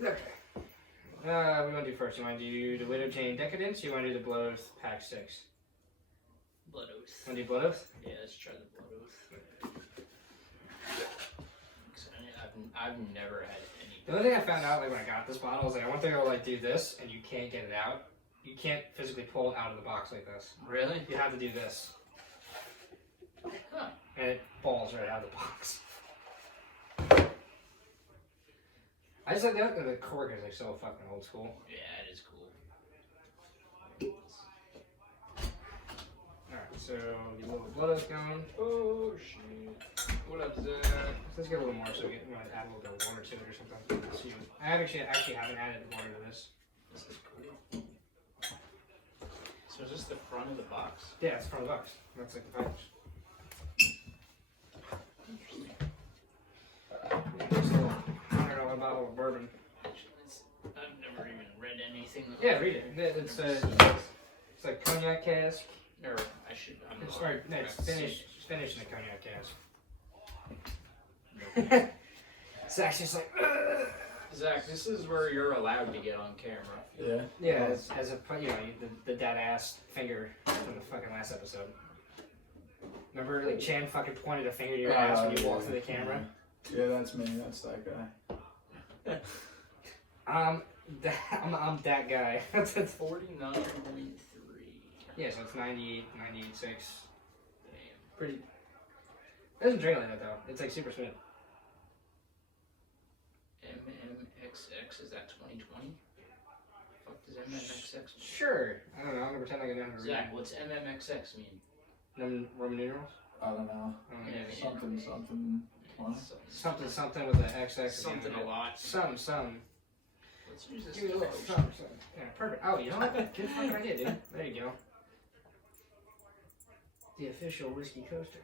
Okay. What do you want to do first? You want to do the Widow Jane Decadence, or you want to do the Blood Oath Pack 6? Blood Oath. Want to do Blood Oath? Yeah, let's try the Blood Oath. I've never had any. The only thing I found out like when I got this bottle is like I went to go like do this and you can't get it out. You can't physically pull it out of the box like this. Really? You have to do this. Huh. And it falls right out of the box. I just like the cork is like so fucking old school. Yeah, it is cool. Alright, so the little Blood Oath going. Oh shit. What up, Zach? Let's get a little more so we might add a little bit of water to it or something. Let's see. I actually haven't added water to this. This is cool. So is this the front of the box? Yeah, it's from the box. That's like the package. Interesting. Just a little $100 bottle of bourbon. I've never even read anything. Yeah, read it. It's like cognac cask. Or I should. I'm It's not- right. No, it's finished in a cognac cask. Nope. Zach's just like. Ugh. Zach, this is where you're allowed to get on camera. Yeah. Yeah, as a the dead ass finger from the fucking last episode. Remember, like Chan fucking pointed a finger to your ass when you walked through the camera. Yeah, that's me. That's that guy. I'm that guy. That's 49.3. yeah, so it's 98, 98.6. Damn. Pretty. It doesn't drink like that though. It's like super smooth. MMXX, is that 2020? Fuck does MMXX mean? Sure. I don't know. I'm gonna pretend like I don't know. Zach, what's MMXX mean? Roman numerals. I don't know. Yeah, Something. What? Something with the XX. Something a lot. Some. Let's use this. Give me a little some. Yeah, perfect. Oh, you know what? Good fucking idea, dude. There you go. The official whiskey coaster.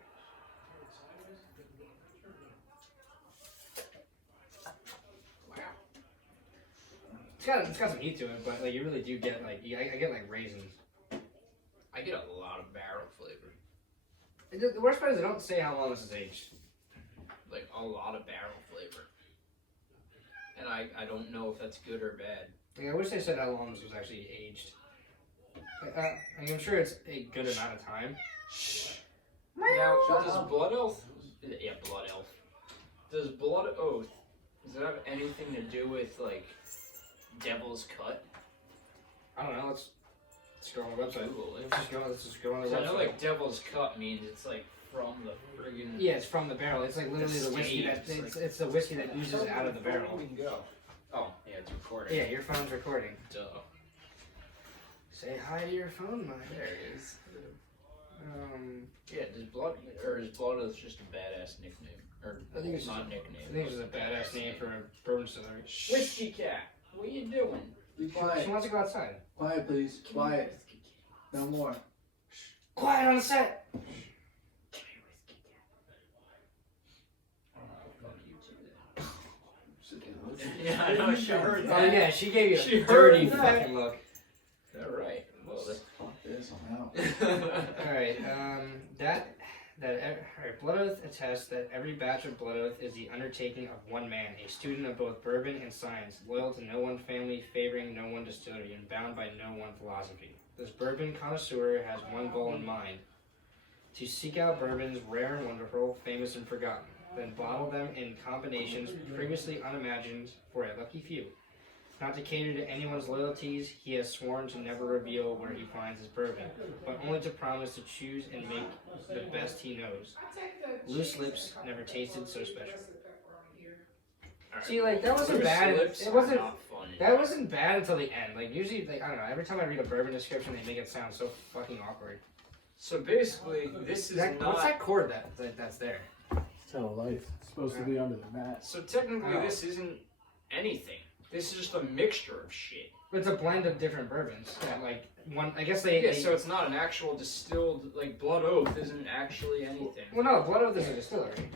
Wow. It's got some heat to it, but like you really do get like I get like raisins. I get a lot of barrel flavor. The worst part is they don't say how long this is aged. Like a lot of barrel flavor. And I don't know if that's good or bad. Like, I wish they said how long this was actually aged. I'm sure it's a good amount of time. Now, does Blood Elf... Yeah, Blood Elf. Does Blood Oath... Does it have anything to do with, like, Devil's Cut? I don't know. Let's go on the website. Google it. Let's just go on the 'Cause website. I know, like, Devil's Cut means it's, like, from the friggin'... Yeah, it's from the barrel. It's like literally the whiskey state. that it's the whiskey that oozes out of the barrel. We can go. Oh, yeah, it's recording. Yeah, your phone's recording. Duh. Say hi to your phone, Mike. There it is. Yeah, Yeah, is Blood Oath just a badass nickname? Or I think it's not just nickname. I think it's just a badass name for a bourbon distillery. Whiskey Cat, what are you doing? Be She quiet. wants to go outside. Quiet, please. Quiet. No more. Quiet on the set. Yeah, I know, she heard Oh that. yeah, she gave you She a dirty heard that. fucking look. Alright, well, Fuck this. I'm out. All right, alright, Blood Oath attests that every batch of Blood Oath is the undertaking of one man, a student of both bourbon and science, loyal to no one family, favoring no one distillery, and bound by no one philosophy. This bourbon connoisseur has one goal in mind: to seek out bourbons rare and wonderful, famous and forgotten, then bottle them in combinations previously unimagined for a lucky few. Not to cater to anyone's loyalties, he has sworn to never reveal where he finds his bourbon, but only to promise to choose and make the best he knows. Loose lips never tasted so special. See, like that wasn't bad. It wasn't. That wasn't bad until the end. Like usually, like I don't know. Every time I read a bourbon description, they make it sound so fucking awkward. So basically, this is What's not... that chord that's there? Tell a life. It's supposed to be under the mat. So technically, Oh. this isn't anything. This is just a mixture of shit. It's a blend of different bourbons. That like one. I guess they. Yeah, so it's not an actual distilled... Like, Blood Oath isn't actually anything. Well, no, Blood Oath is a distillery.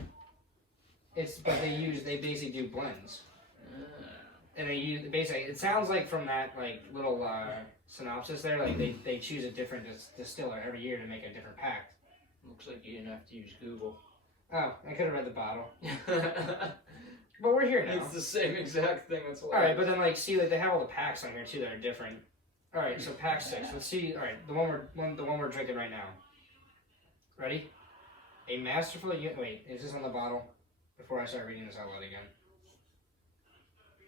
But they basically do blends, and they use basically. It sounds like from that like little synopsis there, like they choose a different distiller every year to make a different pack. Looks like you didn't have to use Google. Oh, I could have read the bottle. But we're here now. It's the same exact thing. That's All right, but then like, see, like they have all the packs on here too that are different. All right, so pack 6. Let's see. All right, the one we're drinking right now. Ready? A masterful. Wait, is this on the bottle? Before I start reading this out loud again.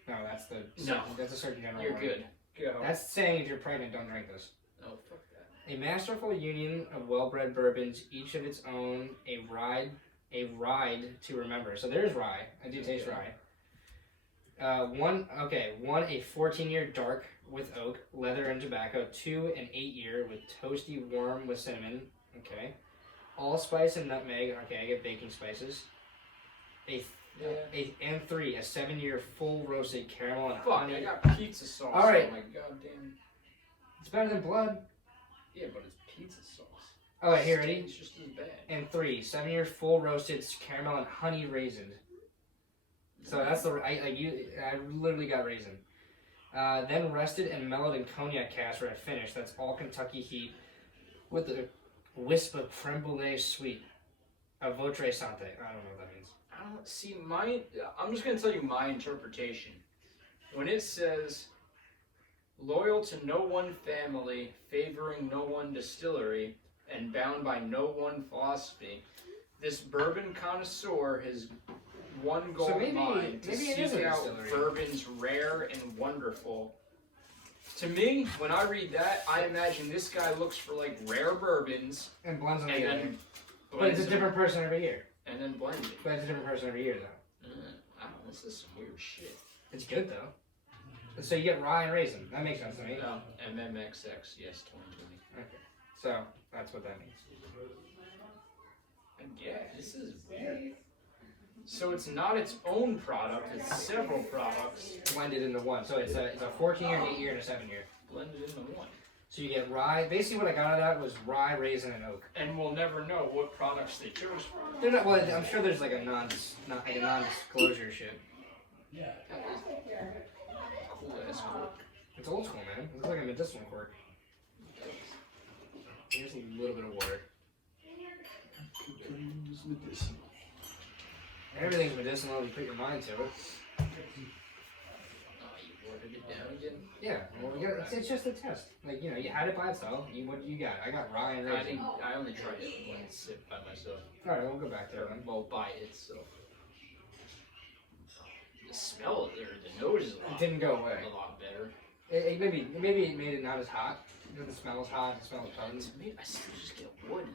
No, that's the. No. That's a certain general. You're one. good. Go. That's saying if you're pregnant, don't drink this. Oh, fuck that. A masterful union of well-bred bourbons, each of its own, a ride to remember. So there's rye. I do taste rye. One, a 14-year dark with oak, leather and tobacco. 2, an 8-year with toasty warm with cinnamon. Okay. Allspice and nutmeg. Okay, I get baking spices. And 3, a 7-year full roasted caramel and Fuck, honey. I got pizza sauce. All right. Oh my goddamn. It's better than blood. Yeah, but it's pizza sauce. Oh, wait, here, ready? It's just as bad. And 3, 7-year full roasted caramel and honey raisin. So that's the I literally got raisin. Then rested and mellowed in cognac cask for a finish. That's all Kentucky heat with a wisp of creme brulee sweet. A votre sante. I don't know what that means. I don't see I'm just gonna tell you my interpretation. When it says loyal to no one family, favoring no one distillery, and bound by no one philosophy, this bourbon connoisseur has one goal in mind to seek out bourbons rare and wonderful. To me, when I read that, I imagine this guy looks for like rare bourbons And blends them and together. then But it's a different person every year. and then blends it. But it's a different person every year, though. I don't know, this is some weird shit. It's good, though. So you get rye and raisin. That makes sense to me. No, MMXX, yes, 2020. Okay. So that's what that means. And yeah, this is weird. So it's not its own product, it's several products Blended into one. So it's a 14-year, 8-year, and a 7-year. blended into one. So you get rye. Basically, what I got out of that was rye, raisin, and oak. And we'll never know what products they chose from. They're not. Well, I'm sure there's like a non-disclosure shit. That is cool ass cork. It's old school, man. It looks like a medicinal cork. Here's a little bit of water. Everything's medicinal if you put your mind to it. Oh, you watered it down again? Yeah. Well, it's just a test. Like, you know, you had it by itself. What do you got? I got rye and raisin. I only tried it one sip by myself. All right, we'll go back to it then. Well, by itself. The smell of it, or the nose is It didn't go away. a lot better. Maybe it made it not as hot. You know, the smell is hot. The smell is potent. To me, I still just get wood.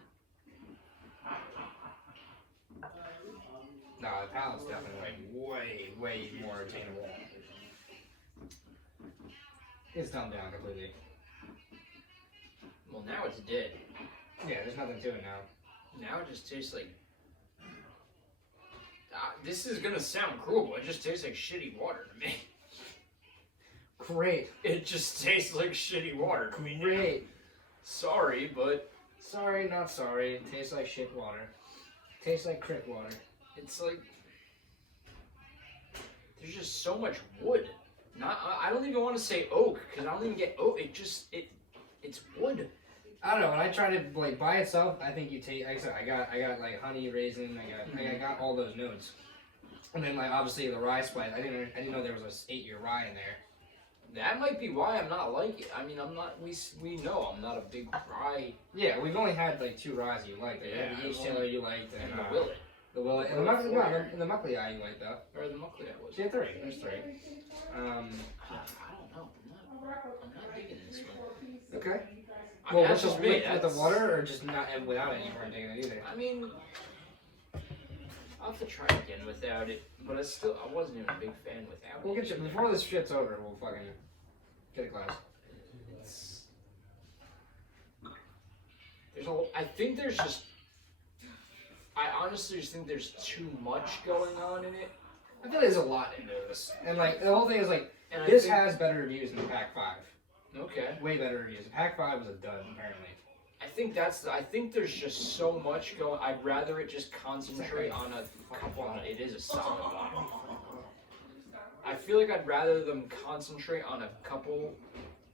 No, the palate's definitely like way more attainable. It's dumbed down completely. Well, now it's dead. Yeah, there's nothing to it now. Now it just tastes like. This is gonna sound cruel, but it just tastes like shitty water to me. Great. It just tastes like shitty water to me. Great. Sorry, but Sorry, not sorry. It tastes like shit water. Tastes like crick water. it's like there's just so much wood. I don't even want to say oak because I don't even get oak. It's wood. I don't know. When I tried it like by itself, I think you taste. Like I said, I got like honey, raisin. I got all those notes. And then like obviously the rye spice. I didn't know there was a 8-year rye in there. That might be why I'm not like it. I mean, I'm not. We know I'm not a big rye. Yeah, we've only had like 2 ryes you liked. Like, Yeah, the East Taylor you liked, And the Willet. The Willet, and the Muckley Eye you liked though. Or the Muckley that was. Yeah, 3. There's 3. I don't know. I'm not digging this one. Okay. I mean, Well, that's with just the, me. with the That's- water, or just not and without it, you weren't digging it either. I mean, I'll have to try again without it. But I wasn't even a big fan without We'll it. get you before this shit's over. We'll fucking get a glass. I think there's just. I honestly just think there's too much going on in it. I feel like there's a lot into this, and like the whole thing is like And I this think- has better reviews than Pack 5. Okay. Way better reviews. Pack 5 was a dud apparently. I think there's just so much going. I'd rather it just concentrate on a couple. It is a solid one. I feel like I'd rather them concentrate on a couple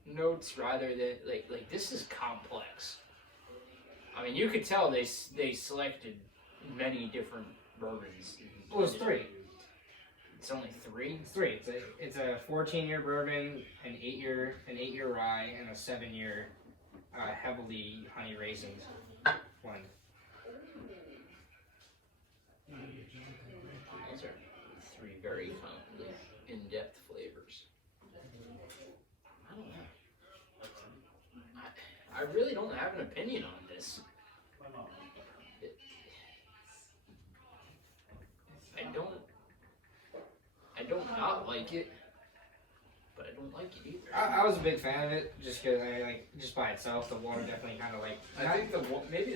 notes rather than like this is complex. I mean, you could tell they selected many different bourbons. Well, it's 3. It's only 3? It's 3. It's a 14-year bourbon, an 8-year rye, and a 7-year heavily honey raisined blend. Those are 3 very in-depth flavors. I don't know. I really don't have an opinion on this. I don't not like it, but I don't like it either. I was a big fan of it just because just by itself, the water definitely kind of like. I think maybe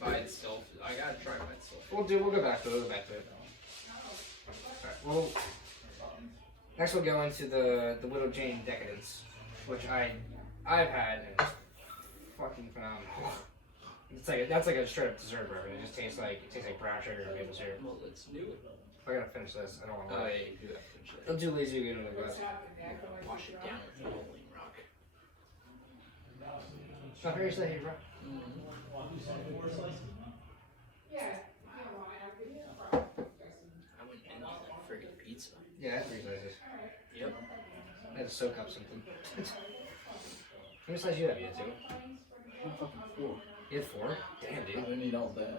by itself, I gotta try it by itself. We'll go back to it. Alright, well, next we'll go into the Widow Jane Decadence, which I've had and it's fucking phenomenal. That's like a straight up dessert bourbon. It just tastes like brown sugar and maple syrup. Well, let's do it. I gotta finish this. I don't want to. Oh, yeah, you do have to finish it. I'm too lazy to get into the glass. Wash it down with rolling rock. Stop here, stay here, bro. I went into that friggin' pizza. Yeah, that's 3 slices. Yep. I had to soak up something. How many slices you have yet, too? I'm fucking 4. You had 4? Damn, I dude. didn't eat all day.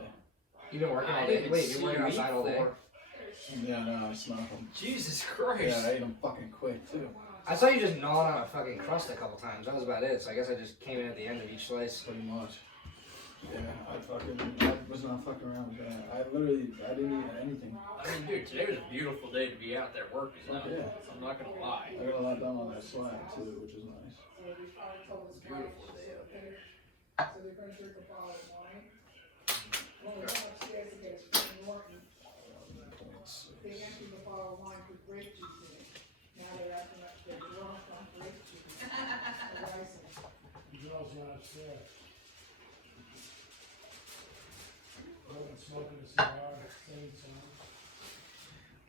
You've been working I all day. didn't Wait, you're see working you outside eat all day? 4. Yeah, no, I snuck them. Jesus Christ. Yeah, I ate them fucking quick too. I saw you just gnawing on a fucking crust a couple times. That was about it. So I guess I just came in at the end of each slice. Pretty much. Yeah, I was not fucking around with that. I didn't eat anything. I mean, dude, today was a beautiful day to be out there working. Fuck Though. yeah. I'm not gonna lie. I got a lot done on that slab too, which is nice. Beautiful day out there.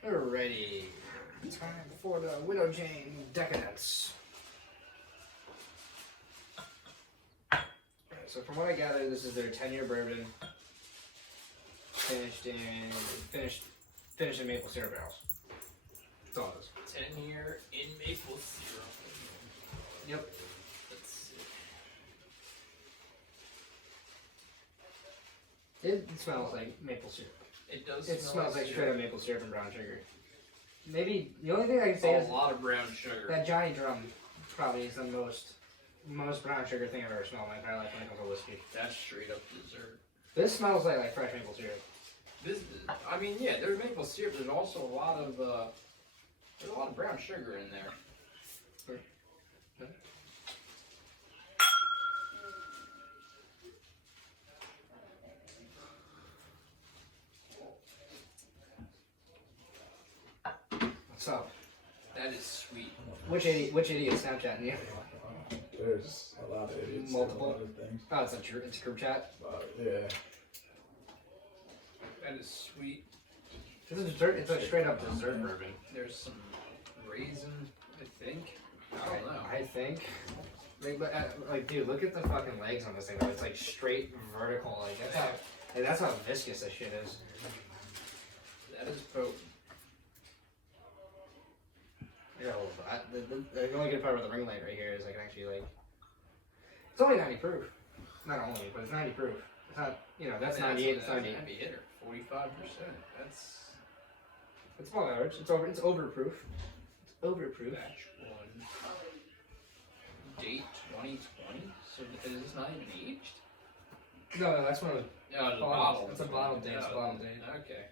Alrighty. Time for the Widow Jane Decadence. So from what I gather, this is their 10-year bourbon, finished in maple syrup barrels. That's all it is. 10-year in maple syrup. Yep. Let's see. It smells like maple syrup. It does. It smell smells like syrup. straight up maple syrup and brown sugar. Maybe the only thing I can say A is lot of brown sugar. that Johnny Drum probably is the most brown sugar thing I've ever smelled in my entire life when it comes to whiskey. That's straight up dessert. This smells like fresh maple syrup. This, I mean, yeah, there's maple syrup. There's also a lot of brown sugar in there. What's up? That is sweet. Which idiot Snapchatting you? There's a lot of idiots. Multiple? A lot of things. Oh, it's a group chat. Yeah. That is sweet. This is dessert. It's a straight up dessert bourbon. There's some raisin, I think. I don't know. I think. Dude, look at the fucking legs on this thing. Though. It's like straight vertical. That's how viscous this shit is. That is potent. I got a little that. The only good part about the ring light right here is I can actually it's only 90 proof. Not only, but it's 90 proof. It's not, that's 98. It's 98. Heavy hitter. 45%. That's It's above average. It's overproof. It's overproof. batch 1. Date 2020. So is this not even aged? No, that's one of No, it's a bottle. bottle. It's a bottle date. It's a bottle date. Okay.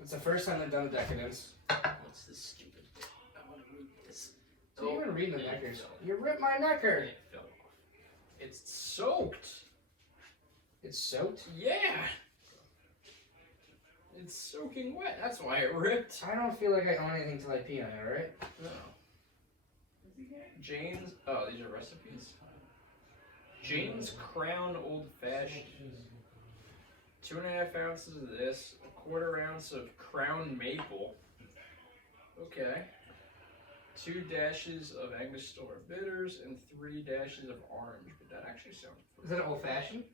It's the first time they've done a decadence. What's this stupid bit? I want to read this. So you were reading the it neckers. fell. You ripped my necker. It fell off. It's soaked. It's soaked. Yeah. It's soaking wet. That's why it ripped. I don't feel like I own anything till I pee on it. All right. No. Jane's. Oh, these are recipes. Jane's Crown Old Fashioned. 2.5 ounces of this. 1/4 ounce of Crown Maple. Okay. 2 dashes of Angostura bitters and 3 dashes of orange. But that actually sounds. Is it old fashioned?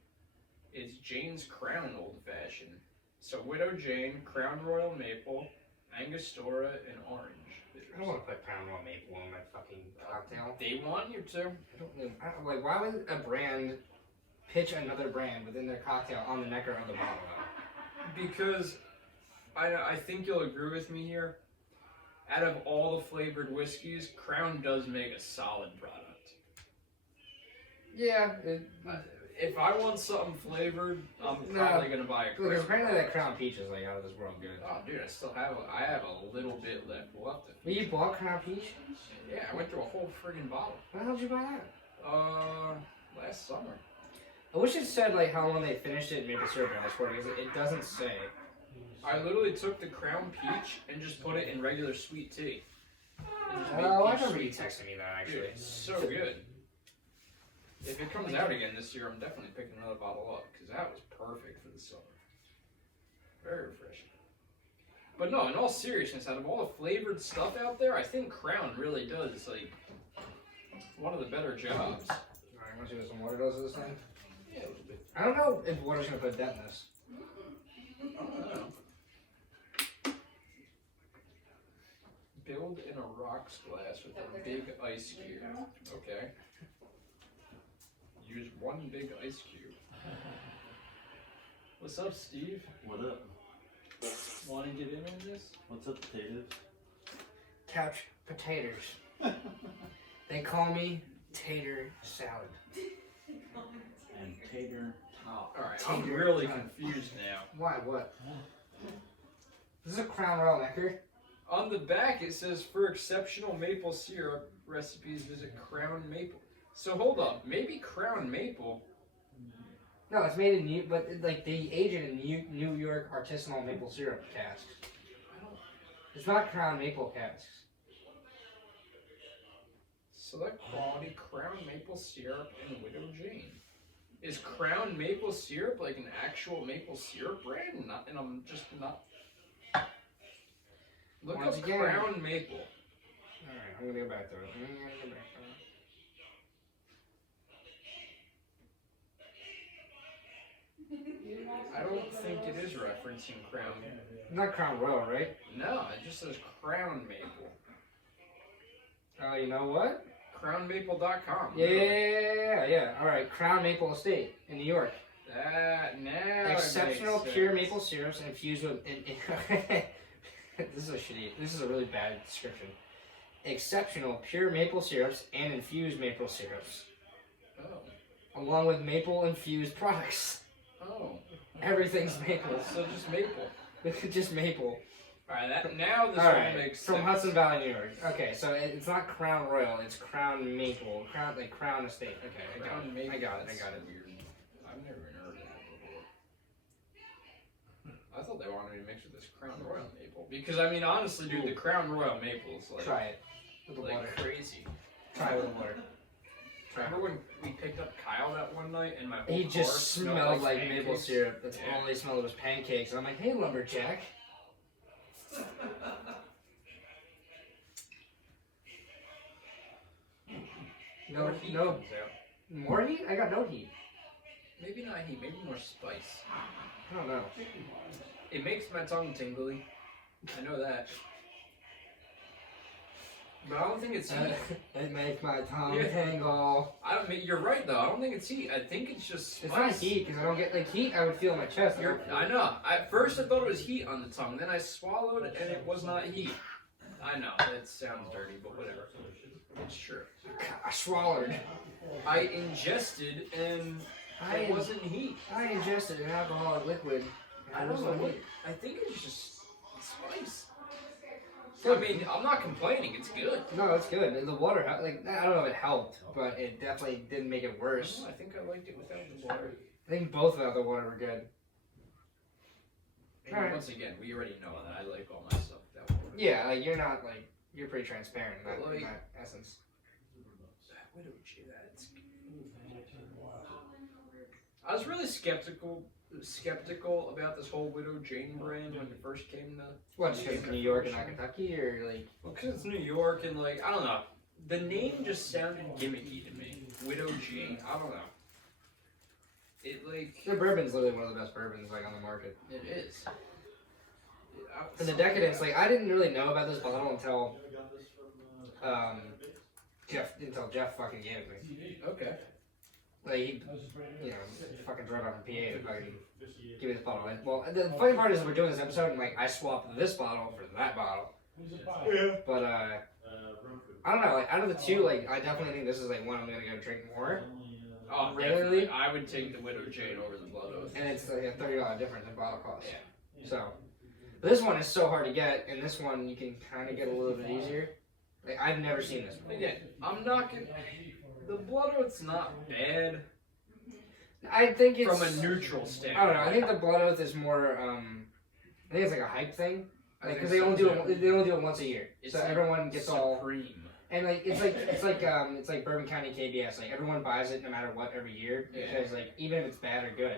It's Jane's Crown Old Fashioned. So Widow Jane, Crown Royal Maple, Angostura, and orange. I don't want to put Crown Royal Maple in my fucking cocktail. They want you to. I don't like. Why would a brand pitch another brand within their cocktail on the necker of the bottle? Because I think you'll agree with me here. Out of all the flavored whiskeys, Crown does make a solid product. Yeah. If I want something flavored, I'm probably gonna buy a Crown. Because apparently that Crown Peach is like out of this world good. Oh, dude, I have a little bit left. We'll have to. Well, you bought Crown Peach? Yeah, I went through a whole friggin' bottle. How the hell did you buy that? Last summer. I wish it said like how long they finished it in maple syrup on this board because it doesn't say. I literally took the Crown Peach and just put it in regular sweet tea. I remember you texting me that Dude, actually. it's so good. If it comes out again this year, I'm definitely picking another bottle up because that was perfect for the summer. Very refreshing. But no, in all seriousness, out of all the flavored stuff out there, I think Crown really does like one of the better jobs. Alright, want to do some water doses this time? Yeah, a little bit. I don't know if water's gonna put a dent in this. I don't know. Build in a rocks glass with a big ice cube. Okay. Use one big ice cube. What's up, Steve? What up? Want to get in on this? What's up, potatoes? Couch potatoes. They call me Tater Salad. And tater. Oh, alright, I'm really confused now. Why? What? This is a Crown Royal Necker. On the back it says, for exceptional maple syrup recipes, visit Crown Maple. So hold up, maybe Crown Maple. No, it's made in but like they age it in New York artisanal maple syrup casks. It's not Crown Maple casks. Select quality Crown Maple syrup and Widow Jane. Is Crown Maple syrup like an actual maple syrup brand? And I'm just not. Look Once up again. Crown Maple. Alright, I'm gonna go back to it. I don't think it is referencing Crown. Not Crown Royal, right? No, it just says Crown Maple. Oh, you know what? CrownMaple.com. Yeah. Alright, Crown Maple Estate in New York. That now. Exceptional pure maple syrups infused with. This is a really bad description. Exceptional pure maple syrups and infused maple syrups, Oh. along with maple infused products. Oh. Everything's maple. So just maple. Just maple. Alright, that now this All all right, makes from sense. Hudson Valley, New York. Okay, so it's not Crown Royal, it's Crown Maple, Crown Estate. Okay, I got it. I got it. Weird. I've never even heard of that before. I thought they wanted me to mix with this Crown Royal Maple because I mean, honestly, dude, the Crown Royal Maple is like Try it with the like water. crazy. Try it with the water. Remember when we picked up Kyle that one night and my whole He car just smelled like maple pancakes? syrup. That's Yeah. all they smelled was pancakes. And I'm like, hey, lumberjack. More heat No, comes out. more heat? I got no heat. Maybe not heat, maybe more spice. I don't know. It makes my tongue tingly. I know that. But I don't think it's heat. It makes my tongue Yeah. tingle. I don't mean you're right though. I don't think it's heat. I think it's just It's spice. not heat because I don't get like heat. I would feel in my chest. I know. At first I thought it was heat on the tongue. Then I swallowed it and it was not heat. I know that sounds dirty, but whatever. It's true. I swallowed. I ingested and it wasn't heat. I ingested an alcoholic liquid. I It don't know. wasn't What, heat. I think it's just spice. I mean, I'm not complaining. It's good. No, it's good. The water, like I don't know if it helped, but it definitely didn't make it worse. I think I liked it without the water. I think both without the water were good. And Alright. once again, we already know that I like all my stuff without water. Yeah, like you're not like you're pretty transparent in Like- that essence. Widow J, that's. I was really skeptical about this whole Widow Jane brand when it first came to. What, just because it's New York and not Kentucky, or like? Well, because it's New York and like I don't know, the name just sounded gimmicky to me. Widow Jane, I don't know. It like Their bourbon's literally one of the best bourbons like on the market. it is. And the decadence, like I didn't really know about this bottle until Jeff fucking gave it to me. Okay. Like he, fucking drove out from PA to fucking give me this bottle. Like, well, the funny part is we're doing this episode and like I swapped this bottle for that bottle. Yeah. But I don't know. Like out of the two, like I definitely think this is like one I'm gonna go drink more. Oh, Regularly? definitely. I would take the Widow Jade over the Blood Oath. And it's like a $30 difference in bottle cost. Yeah. So, but this one is so hard to get, and this one you can kind of get a little bit easier. Like I've never seen this one. Again, I'm not gonna. The Blood Oath's not bad I think it's from a neutral standpoint. I don't know. I think the Blood Oath is more. I think it's like a hype thing, I because think they so, only do too. it. They only do it once a year, It's so like everyone gets all. Supreme. And like it's like Bourbon County KBS. Like everyone buys it no matter what every year because like even if it's bad or good,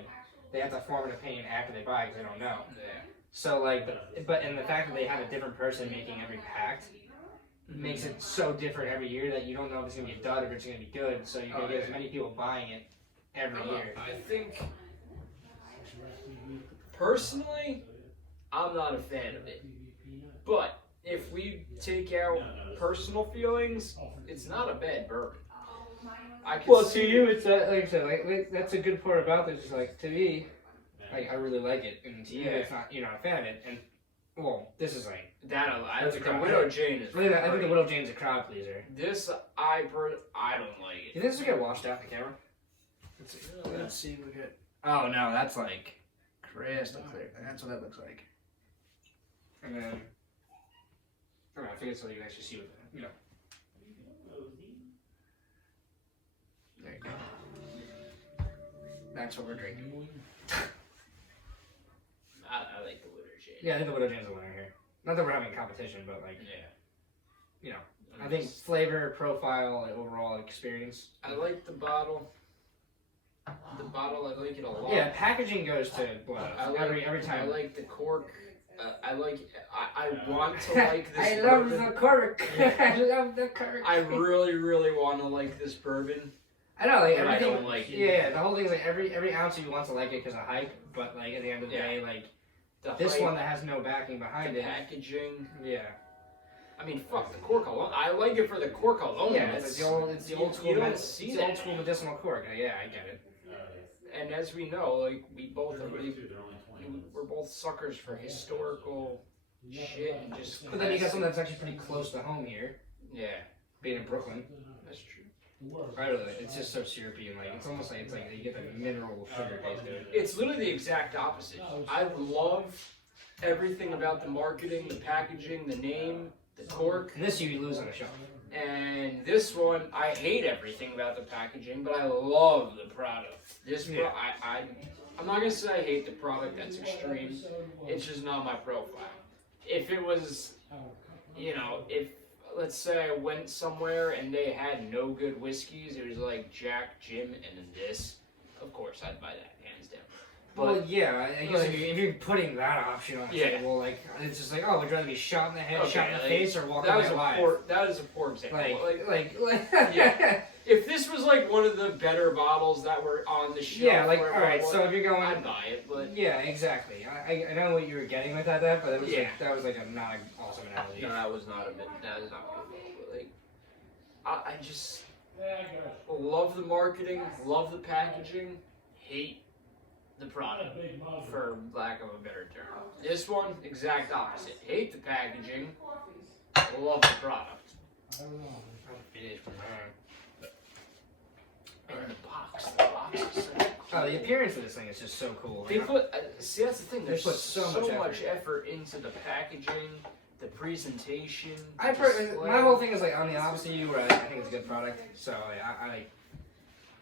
they have to form an opinion after they buy it because they don't know. Yeah. So like, but and the fact that they have a different person making every pact makes it so different every year that you don't know if it's gonna be a dud or if it's gonna be good. So you're gonna get as many people buying it every year. I think personally, I'm not a fan of it. But if we take out personal feelings, it's not a bad bourbon. I can Well, see to you, it's like I said, like that's a good part about this. Is like to me, like I really like it, and to you, it's not you're not a fan of it. And well, this is like that. I That's a the crowd. Widow Jane is. I think the great. Widow Jane's a crowd pleaser. This I don't like Do you it. think this will get washed out in the camera? Let's see. Let's see. Look at. Oh no, that's like crystal clear. That's what that looks like. And then, I don't know, I think it's so you can actually see what the, There you go. That's what we're drinking. I like the Widow Jane. Yeah, I think the Widow Jane's the winner here. Not that we're having a competition, but like, Yeah. I think flavor, profile, and overall experience. I like the bottle. The bottle, I like it a lot. Yeah, packaging goes to blood I like, every I time. like the cork. I want to like this I love bourbon. the cork. I love the cork. I really, really want to like this bourbon. I know, like But I everything. don't like it. Yeah, the whole thing is like every ounce of you wants to like it because of hype, but like at the end of the day, like The this hype, one that has no backing behind the it. packaging. Yeah, I mean, fuck the cork alone. I like it for the cork alone. yeah, it's the old school. You don't see it's that. old school medicinal cork. Yeah, I get it. And as we know, like we both are really, we're both suckers for historical shit and just. But then you got something that's actually pretty close to home here, Yeah, being in Brooklyn. that's true. I really, it's just so syrupy and like it's almost like you get the mineral sugar taste to it. It's literally the exact opposite. I love everything about the marketing, the packaging, the name, the cork. And this you lose on the shelf. And this one, I hate everything about the packaging, but I love the product. I'm not gonna say I hate the product. That's extreme. It's just not my profile. If it was, if let's say I went somewhere and they had no good whiskeys, it was like Jack, Jim, and then this. Of course, I'd buy that hands down. Well, yeah, I guess if you're putting that option on the Yeah. table, like it's just like, oh, would you rather be shot in the head, Okay, shot in the like, face, or walk that away was alive? that is a poor example. Like, Yeah. If this was like one of the better bottles that were on the shelf, yeah, like, where- all right. So if you're going, I'd buy it, but yeah, exactly. I know what you were getting with that, but it was Yeah. like, that was like a not an awesome analogy. no, that was not a bit. That is not good. But like, I just love the marketing, love the packaging, hate the product, for lack of a better term. This one, exact opposite. Hate the packaging, love the product. Finish from there. And the box is so Oh, the appearance of this thing is just so cool. They Like, put, see, that's the thing. They There's put so much effort into the packaging, the presentation. my display. whole thing is like on the opposite of you, where I think it's a good product. So like, I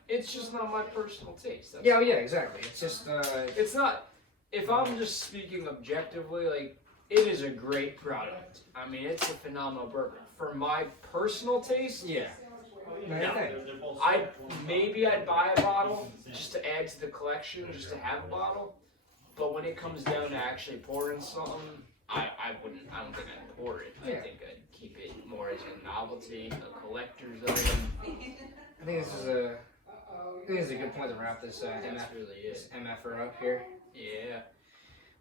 It's just not my personal taste. That's yeah, exactly. It's just It's not. If I'm just speaking objectively, like it is a great product. I mean, it's a phenomenal bourbon. For my personal taste, yeah. No. I'd buy a bottle just to add to the collection, just to have a bottle. But when it comes down to actually pouring something, I wouldn't. I don't think I'd pour it. Yeah. I think I'd keep it more as a novelty, a collector's item. I think this is a good point to wrap this That's really this it. MFR up here. Yeah.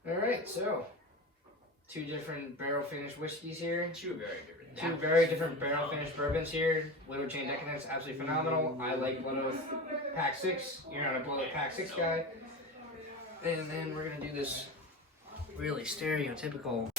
All right, so two different barrel finished whiskeys here. Two very different. Two very different barrel finished bourbons here. Widow Chain Decadence, absolutely phenomenal. I like Blood Oath Pack 6. You're not a Blood Oath Pack 6 guy. And then we're gonna do this really stereotypical